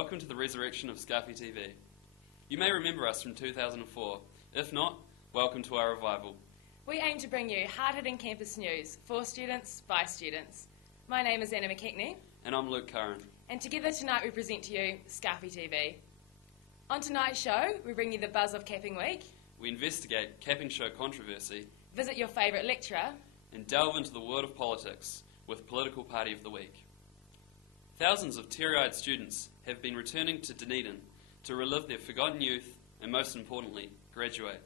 welcome to the resurrection of Scarfie TV. You may remember us from 2004. If not, welcome to our revival. We aim to bring you hard-hitting campus news for students by students. My name is Anna McKechnie. And I'm Luke Curran. And together tonight we present to you Scarfie TV. On tonight's show, we bring you the buzz of Capping Week. We investigate capping show controversy. Visit your favourite lecturer. And delve into the world of politics with Political Party of the Week. Thousands of teary-eyed students have been returning to Dunedin to relive their forgotten youth and, most importantly, graduate.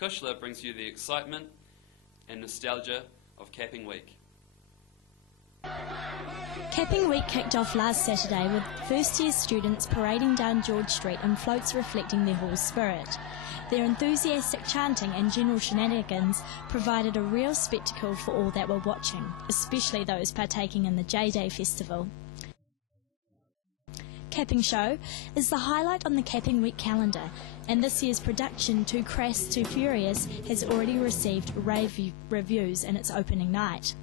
Kushla brings you the excitement and nostalgia of Capping Week. Capping Week kicked off last Saturday with first-year students parading down George Street in floats reflecting their hall's spirit. Their enthusiastic chanting and general shenanigans provided a real spectacle for all that were watching, especially those partaking in the J-Day festival. Capping Show is the highlight on the Capping Week calendar, and this year's production, Too Crass, Too Furious, has already received rave reviews in its opening night.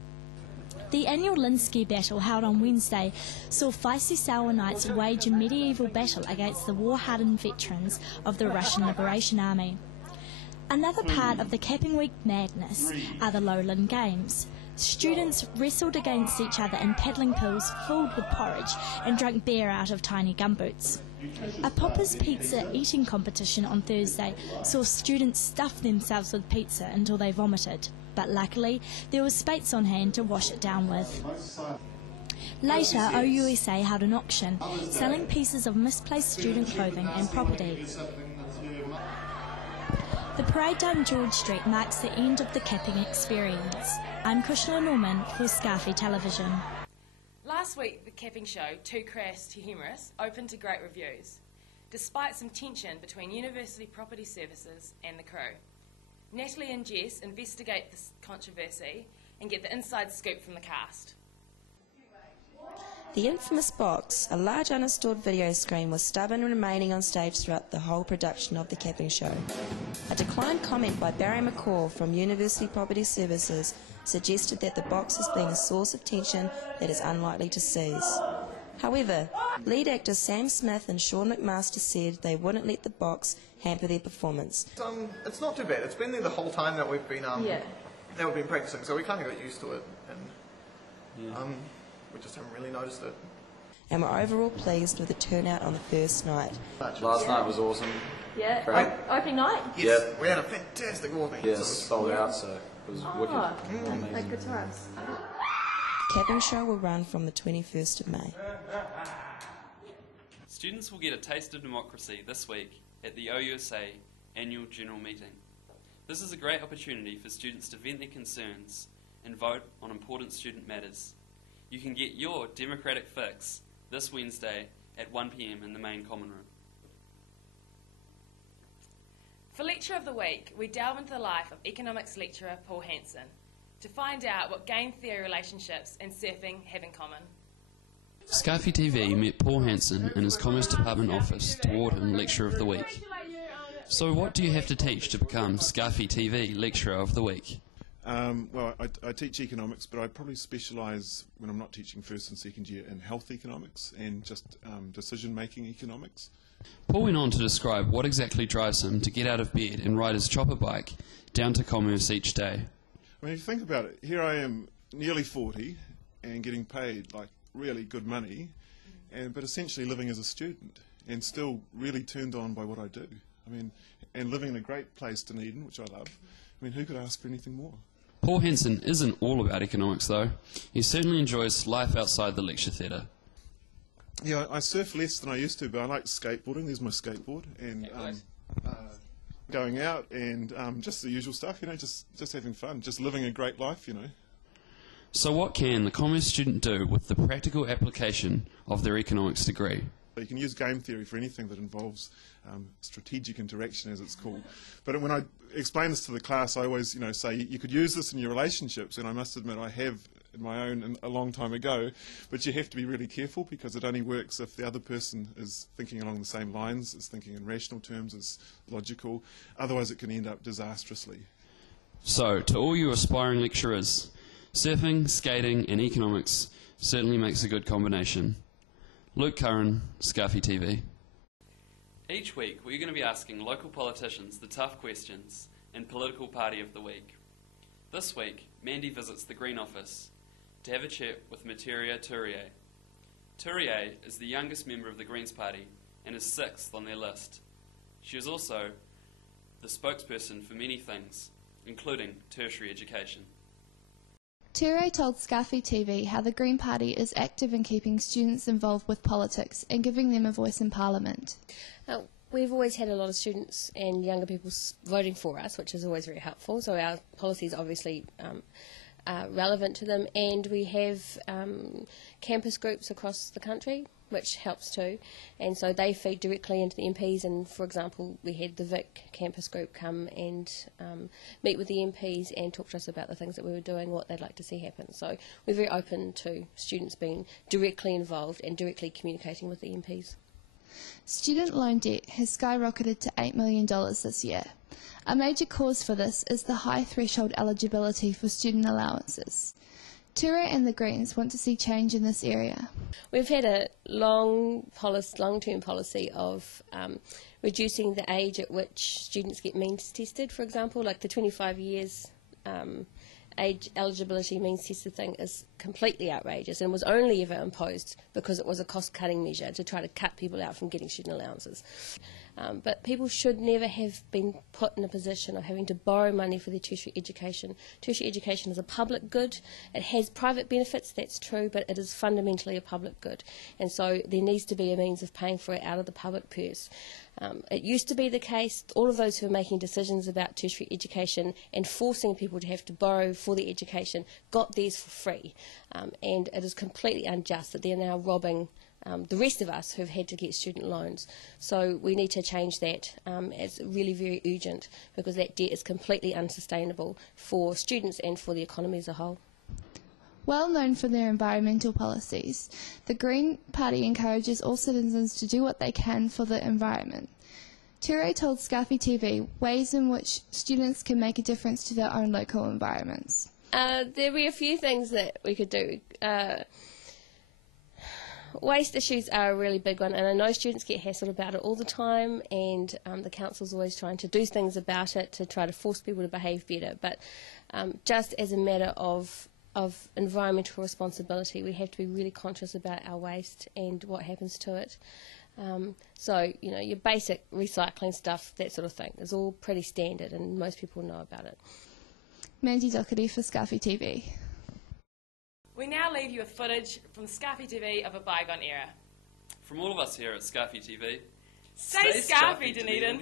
The annual Linsky battle held on Wednesday saw feisty Sour Knights wage a medieval battle against the war-hardened veterans of the Russian Liberation Army. Another part of the Capping Week madness are the Lowland Games. Students wrestled against each other in paddling pools filled with porridge and drank beer out of tiny gumboots. A Popper's Pizza eating competition on Thursday saw students stuff themselves with pizza until they vomited, but luckily there was spates on hand to wash it down with. Later, OUSA held an auction, selling pieces of misplaced student clothing and property. The parade down George Street marks the end of the capping experience. I'm Kushla Norman for Scarfie Television. Last week, the capping show, Too Crass, Too Humorous, opened to great reviews, despite some tension between University Property Services and the crew. Natalie and Jess investigate this controversy and get the inside scoop from the cast. The infamous box, a large unrestored video screen, was stubborn and remaining on stage throughout the whole production of the capping show. A declined comment by Barry McCall from University Property Services suggested that the box has been a source of tension that is unlikely to cease. However, lead actors Sam Smith and Sean McMaster said they wouldn't let the box hamper their performance. It's not too bad. It's been there the whole time that we've been practicing, so we kind of got used to it, and we just haven't really noticed it. And we're overall pleased with the turnout on the first night. Last night was awesome. Yeah, opening night? Yes, we had a fantastic opening. Yeah, it sold out, so it was wicked. Like good times. Capping show will run from the 21st of May. Students will get a taste of democracy this week at the OUSA Annual General Meeting. This is a great opportunity for students to vent their concerns and vote on important student matters. You can get your democratic fix this Wednesday at 1 p.m. in the main common room. For Lecture of the Week, we delve into the life of economics lecturer Paul Hansen to find out what game theory relationships and surfing have in common. Scarfie TV met Paul Hansen in his Commerce Department office to award him Lecturer of the Week. So what do you have to teach to become Scarfie TV Lecturer of the Week? Well, I teach economics, but I probably specialise, when I'm not teaching first and second year, in health economics and just decision-making economics. Paul went on to describe what exactly drives him to get out of bed and ride his chopper bike down to Commerce each day. I mean, if you think about it, here I am, nearly 40, and getting paid like really good money, but essentially living as a student, and still really turned on by what I do. I mean, and living in a great place, Dunedin, which I love. I mean, who could ask for anything more? Paul Hansen isn't all about economics, though. He certainly enjoys life outside the lecture theatre. Yeah, I surf less than I used to, but I like skateboarding. There's my skateboard, and going out, and just the usual stuff, you know, just having fun, just living a great life, you know. So what can the commerce student do with the practical application of their economics degree? You can use game theory for anything that involves strategic interaction, as it's called. But when I explain this to the class, I always, say you could use this in your relationships, and I must admit I have in my own a long time ago. But you have to be really careful, because it only works if the other person is thinking along the same lines, is thinking in rational terms, is logical. Otherwise, it can end up disastrously. So, to all you aspiring lecturers, surfing, skating, and economics certainly makes a good combination. Luke Curran, Scarfie TV. Each week we're going to be asking local politicians the tough questions and political party of the week. This week, Mandy visits the Green Office to have a chat with Materia Turier. Turier is the youngest member of the Greens Party and is 6th on their list. She is also the spokesperson for many things, including tertiary education. Ture told Scarfie TV how the Green Party is active in keeping students involved with politics and giving them a voice in Parliament. We've always had a lot of students and younger people voting for us, which is always very helpful, so our policies obviously are relevant to them, and we have campus groups across the country, which helps too, and so they feed directly into the MPs. And for example, we had the Vic campus group come and meet with the MPs and talk to us about the things that we were doing, what they'd like to see happen. So we're very open to students being directly involved and directly communicating with the MPs. Student loan debt has skyrocketed to $8 million this year. A major cause for this is the high threshold eligibility for student allowances. Ture and the Greens want to see change in this area. We've had a long-term policy of reducing the age at which students get means tested, for example, like the 25 years age eligibility means tested thing is completely outrageous and was only ever imposed because it was a cost-cutting measure to try to cut people out from getting student allowances. But people should never have been put in a position of having to borrow money for their tertiary education. Tertiary education is a public good. It has private benefits, that's true, but it is fundamentally a public good. And so there needs to be a means of paying for it out of the public purse. It used to be the case, all of those who are making decisions about tertiary education and forcing people to have to borrow for their education got theirs for free. And it is completely unjust that they're now robbing the rest of us who've had to get student loans. So we need to change that. It's really very urgent because that debt is completely unsustainable for students and for the economy as a whole. Well known for their environmental policies, the Green Party encourages all citizens to do what they can for the environment. Ture told Scarfie TV ways in which students can make a difference to their own local environments. There'll be a few things that we could do. Waste issues are a really big one, and I know students get hassled about it all the time, and the council's always trying to do things about it to try to force people to behave better. But just as a matter of environmental responsibility, we have to be really conscious about our waste and what happens to it. So, you know, your basic recycling stuff, that sort of thing, is all pretty standard, and most people know about it. Mandy Doherty for Scarfie TV. We now leave you with footage from Scarfie TV of a bygone era. From all of us here at Scarfie TV, Stay Scarfie, Dunedin!